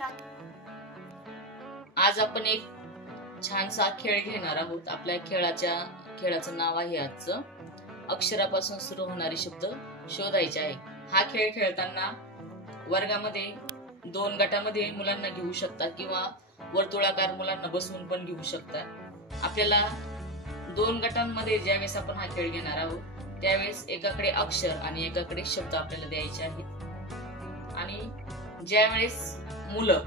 अक्षरा. आज आपण एक छानसा खेळ घेणार आहोत. आपल्या खेळाचं नाव आहे आजचं अक्षरापासून सुरू होणारे शब्द शोधायचे आहे. हा खेळ खेळताना वर्गामध्ये 2 गटामध्ये मुलांना घेऊ शकतात किंवा वर्तुळाकार मुलांना बसवून पण घेऊ शकतात. आपल्याला 2 गटांमध्ये ज्यावेळेस आपण हा खेळ घेणार आहोत त्यावेळेस एकाकडे अक्षर आणि एकाकडे शब्द आपल्याला द्यायचे आहेत. आणि ज्यावेळेस मुलं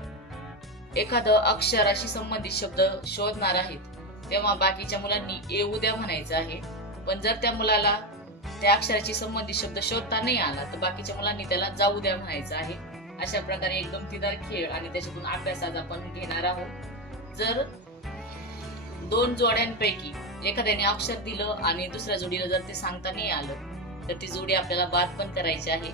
एखादं अक्षराशी संबंधित शब्द शोधणार आहेत तेव्हा बाकीच्या मुलांनी येऊ द्या म्हणायचं आहे. पण जर त्या मुलाला त्या अक्षराशी संबंधित शब्द शोधता नाही आला तर बाकीच्या मुलांनी त्याला जाऊ द्या म्हणायचं आहे. अशा प्रकारे एक गमतीदार खेळ आणि त्याच्यातून अभ्यास आज आपण घेणार आहोत. जर 2 जोड्यांपैकी एखाद्याने अक्षर दिलं आणि दुसऱ्या जोडीला जर ते सांगता नाही आलं तर ती जोडी आपल्याला बाद पण करायची आहे.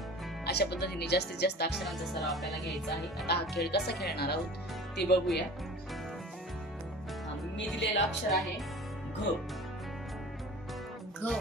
अशा पद्धतीने जास्तीत जास्त अक्षरांचा सराव आपल्याला घ्यायचा आहे. आता हा खेळ कसा खेळणार आहोत ते बघूया. मी दिलेलं अक्षर आहे घ. घ.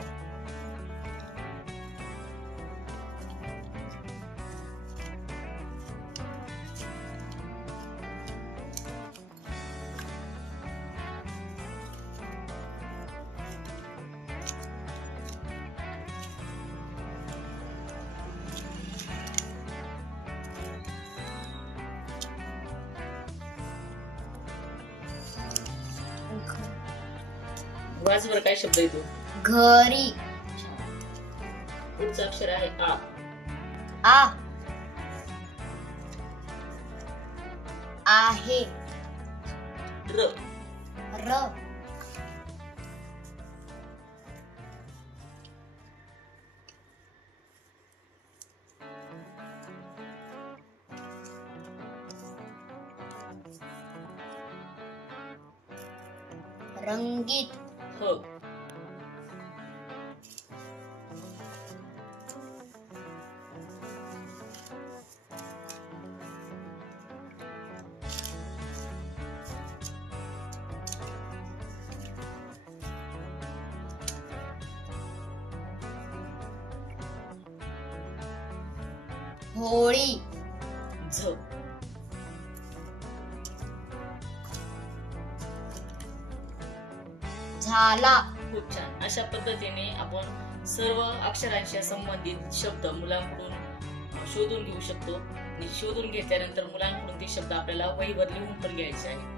वाजवर काय शब्द येतो? घरी. पुढचं अक्षर आहे आ. आ. आहे. र. र. रंगीत. ह. होळी. झ. झाला. खूप छान. अशा पद्धतीने आपण सर्व अक्षरांशी संबंधित शब्द मुलांकडून शोधून घेऊ शकतो. शोधून घेतल्यानंतर मुलांकडून ते शब्द आपल्याला वहीवर लिहून पण घ्यायचे आहेत.